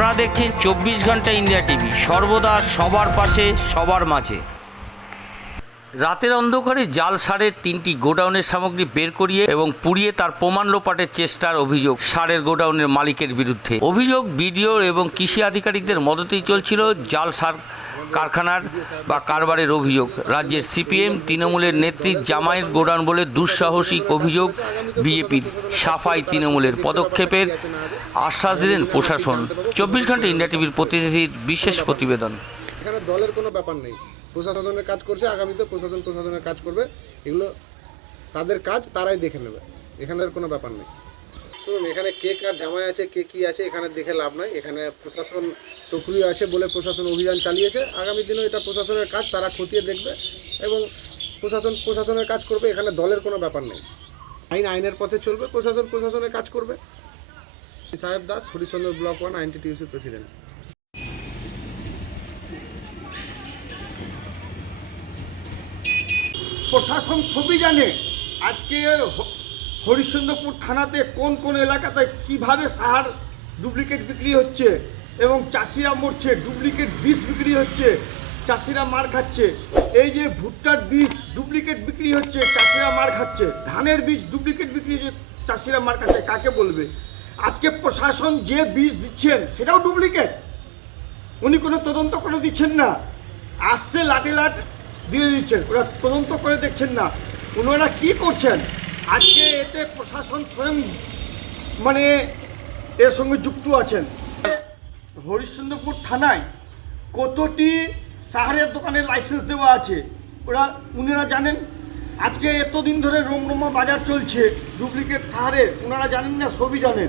আপনারা দেখছেন চব্বিশ ঘণ্টা ইন্ডিয়া টিভি। সর্বদা সবার পাশে, সবার মাঝে। রাতের অন্ধকারে জাল সারের তিনটি গোডাউনের সামগ্রী বের করিয়ে এবং পুড়িয়ে তার প্রমাণ লোপাটের চেষ্টার অভিযোগ সারের গোডাউনের মালিকের বিরুদ্ধে। অভিযোগ বিডিও এবং কৃষি আধিকারিকদের মদতেই চলছিল জাল সার কারখানার বা কারবারের অভিযোগ। রাজ্যের সিপিএম তৃণমূলের নেত্রী জামাইয়ের গোডাউন বলে দুঃসাহসিক অভিযোগ বিজেপির। সাফাই তৃণমূলের পদক্ষেপের আশ্বাস দিলেন প্রশাসন। চব্বিশ ঘণ্টা ইন্ডিয়া টিভির প্রতিনিধির বিশেষ প্রতিবেদন। এখানে দলের কোনো ব্যাপার নেই। প্রশাসনের কাজ করছে, আগামীতে প্রশাসন প্রশাসনের কাজ করবে। এগুলো তাদের কাজ, তারাই দেখে নেবে। এখানের কোনো ব্যাপার নেই। শুনুন, এখানে কে কার জামাই আছে, কে কি আছে, এখানে দেখে লাভ নাই। এখানে প্রশাসন সক্রিয় আছে বলে প্রশাসন অভিযান চালিয়েছে। আগামী দিনেও এটা প্রশাসনের কাজ, তারা খতিয়ে দেখবে এবং প্রশাসন, প্রশাসনের কাজ করবে, এখানে দলের কোনো ব্যাপার নেই। আইন, আইনের পথে চলবে, প্রশাসন প্রশাসনের কাজ করবে। সাহেব দাস হরিচন্দ্র ব্লক ওয়ান আইনটিটিউসির প্রেসিডেন্ট। প্রশাসন সবই জানে আজকে হরিশ্চন্দ্রপুর থানাতে কোন কোন এলাকাতে কীভাবে সার ডুপ্লিকেট বিক্রি হচ্ছে এবং চাষিরা মরছে, ডুপ্লিকেট বীজ বিক্রি হচ্ছে, চাষিরা মার খাচ্ছে, এই যে ভুট্টার বীজ ডুপ্লিকেট বিক্রি হচ্ছে, চাষিরা মার খাচ্ছে, ধানের বীজ ডুপ্লিকেট বিক্রি হচ্ছে, চাষিরা মার খাচ্ছে, কাকে বলবে? আজকে প্রশাসন যে বীজ দিচ্ছেন, সেটাও ডুপ্লিকেট। উনি কোনো তদন্ত করে দিচ্ছেন না। আসছে লাঠি লাট দিয়ে দিচ্ছেন, ওরা তদন্ত করে দেখছেন না। ওনারা কি করছেন? আজকে এতে প্রশাসন স্বয়ং মানে এর সঙ্গে যুক্ত আছেন। হরিশ্চন্দ্রপুর থানায় কতটি সাহারের দোকানের লাইসেন্স দেওয়া আছে, ওরা উনারা জানেন? আজকে এতদিন ধরে রমরমা বাজার চলছে, ডুপ্লিকেট সাহারে ওনারা জানেন না, সবই জানেন।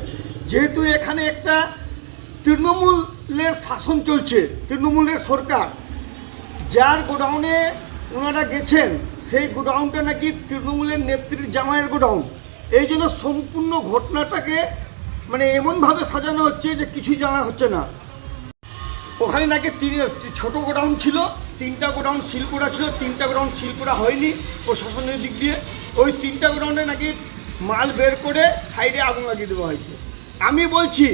যেহেতু এখানে একটা তৃণমূলের শাসন চলছে, তৃণমূলের সরকার, যার গোডাউনে ওনারা গেছেন সেই গোডাউনটা নাকি তৃণমূলের নেত্রীর জামাইয়ের গোডাউন। এই জন্য সম্পূর্ণ ঘটনাটাকে মানে এমনভাবে সাজানো হচ্ছে যে কিছুই জানা হচ্ছে না। ওখানে নাকি তিন, ছোট গোডাউন ছিল, তিনটা গোডাউন সিল করা ছিল, তিনটা গোডাউন সিল করা হয়নি প্রশাসনের দিক দিয়ে। ওই তিনটা গোডাউনে নাকি মাল বের করে সাইডে আগুন লাগিয়ে দেওয়া হয়েছে। আমি বলছি,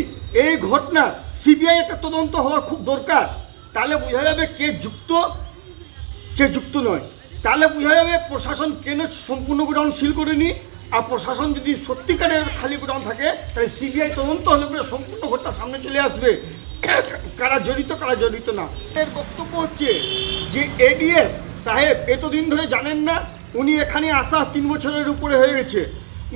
এই ঘটনা সিবিআই একটা তদন্ত হওয়া খুব দরকার। তাহলে বোঝা যাবে কে যুক্ত কে যুক্ত নয়। তাহলে বোঝা যাবে প্রশাসন কেন সম্পূর্ণ গোডাউন সিল করেনি? আর প্রশাসন যদি সত্যিকারের খালি গোডাউন থাকে, তাহলে সিবিআই তদন্ত হলে পরে সম্পূর্ণ ঘটনা সামনে চলে আসবে। কারা জড়িত কারা জড়িত না? এর বক্তব্য হচ্ছে যে এডিএস সাহেব এতদিন ধরে জানেন না, উনি এখানে আসা তিন বছরের উপরে হয়ে গেছে।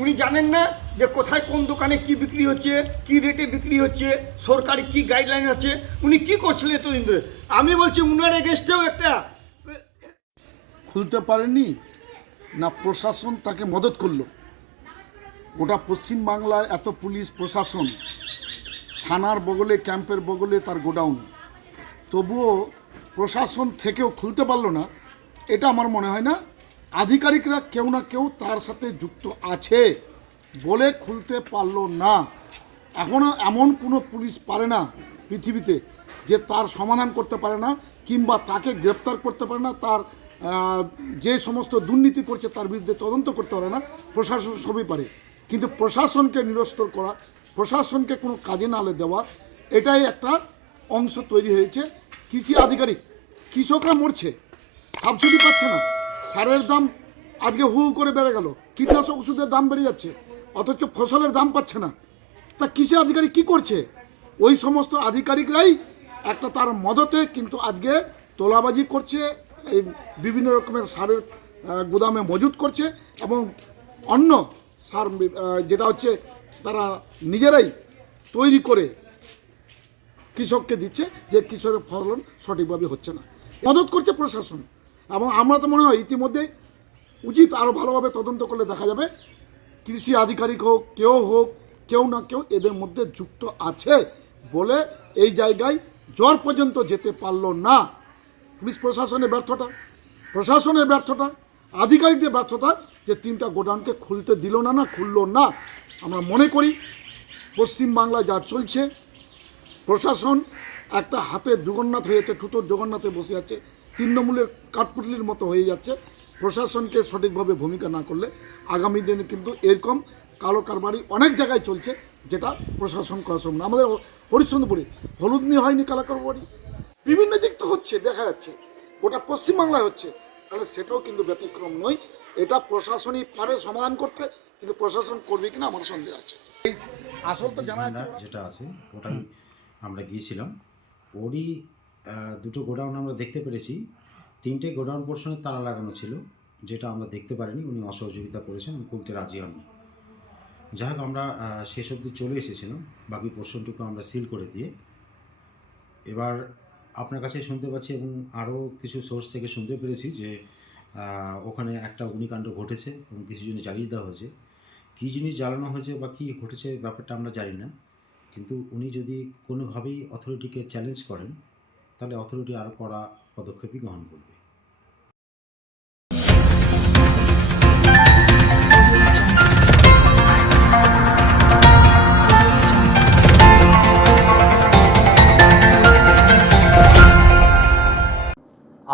উনি জানেন না যে কোথায় কোন দোকানে কি বিক্রি হচ্ছে, কি রেটে বিক্রি হচ্ছে, সরকারি কি গাইডলাইন আছে। উনি কি করছিলেন এতদিন ধরে? আমি বলছি, উনার এগেনস্টেও একটা খুলতে পারেনি না প্রশাসন তাকে মদত করল। গোটা পশ্চিমবাংলার এত পুলিশ প্রশাসন, থানার বগলে, ক্যাম্পের বগলে তার গোডাউন। তবুও প্রশাসন থেকেও খুলতে পারল না, এটা আমার মনে হয় না। আধিকারিকরা কেউ না কেউ তার সাথে যুক্ত আছে বলে খুলতে পারল না। এখনও এমন কোনো পুলিশ পারে না পৃথিবীতে যে তার সমাধান করতে পারে না, কিংবা তাকে গ্রেপ্তার করতে পারে না, তার যে সমস্ত দুর্নীতি করছে তার বিরুদ্ধে তদন্ত করতে পারে না, প্রশাসন সবই পারে। কিন্তু প্রশাসনকে নিরস্তর করা, প্রশাসনকে কোনো কাজে নালে দেওয়া, এটাই একটা অংশ তৈরি হয়েছে। কৃষি আধিকারিক, কৃষকরা মরছে, সাবসিডি পাচ্ছে না। সারের দাম আজকে হু হু করে বেড়ে গেল, কীটনাশক ওষুধের দাম বেড়ে যাচ্ছে, অথচ ফসলের দাম পাচ্ছে না। তা কৃষি আধিকারিক কি করছে? ওই সমস্ত আধিকারিকরাই একটা তার মদতে কিন্তু আজকে তোলাবাজি করছে এই বিভিন্ন রকমের সারের গুদামে মজুত করছে এবং অন্য সার যেটা হচ্ছে তারা নিজেরাই তৈরি করে কৃষককে দিচ্ছে যে কৃষকের ফলন সঠিকভাবে হচ্ছে না। মদত করছে প্রশাসন এবং আমরা তো মনে হয় ইতিমধ্যে উচিত আরও ভালোভাবে তদন্ত করলে দেখা যাবে কৃষি আধিকারিক হোক, কেউ হোক, কেউ না কেউ এদের মধ্যে যুক্ত আছে বলে এই জায়গায় জ্বর পর্যন্ত যেতে পারল না। পুলিশ প্রশাসনের ব্যর্থতা প্রশাসনের ব্যর্থতা, আধিকারিকদের ব্যর্থতা যে তিনটা গোডাউনকে খুলতে দিল না না খুললো না। আমরা মনে করি পশ্চিমবাংলায় যা চলছে, প্রশাসন একটা হাতে জগন্নাথ হয়েছে ঠুটোর জগন্নাথে বসে আছে, তৃণমূলের কাঠপুতলির মতো হয়ে যাচ্ছে। প্রশাসনকে সঠিকভাবে ভূমিকা না করলে আগামী দিনে কিন্তু এরকম কালো কারবারি অনেক জায়গায় চলছে যেটা প্রশাসন করা সম্ভব না। আমাদের হরিশ্চন্দ্রপুরে হলুদ নিয়ে হয়নি কালো বাড়ি বিভিন্ন দিক তো হচ্ছে দেখা যাচ্ছে। গোটা পশ্চিমবাংলায় হচ্ছে। তাহলে সেটাও কিন্তু ব্যতিক্রম নয়। এটা প্রশাসনই পারে সমাধান করতে কিন্তু প্রশাসন করবে কিনা আমার সন্দেহ আছে। এই আসল তো জানা যাচ্ছে যেটা আছে ওটাই আমরা গিয়েছিলাম। ওরই দুটো গোডাউন আমরা দেখতে পেরেছি। তিনটে গোডাউন পোর্শনে তালা লাগানো ছিল যেটা আমরা দেখতে পারিনি। উনি অসহযোগিতা করেছেন খুলতে রাজি হননি। যাই হোক আমরা শেষ অবধি চলে এসেছিলাম। বাকি পোর্শনটুকু আমরা সিল করে দিয়ে। এবার আপনার কাছে শুনতে পাচ্ছি এবং আরও কিছু সোর্স থেকে শুনতে পেরেছি যে ওখানে একটা অগ্নিকাণ্ড ঘটেছে এবং কিছু জিনিস জ্বালিয়ে দেওয়া হয়েছে। কী জিনিস জ্বালানো হয়েছে বা কী ঘটেছে ব্যাপারটা আমরা জানি না। কিন্তু উনি যদি কোনোভাবেই অথরিটিকে চ্যালেঞ্জ করেন, তাহলে অথরিটি আরও কড়া পদক্ষেপই গ্রহণ করবে।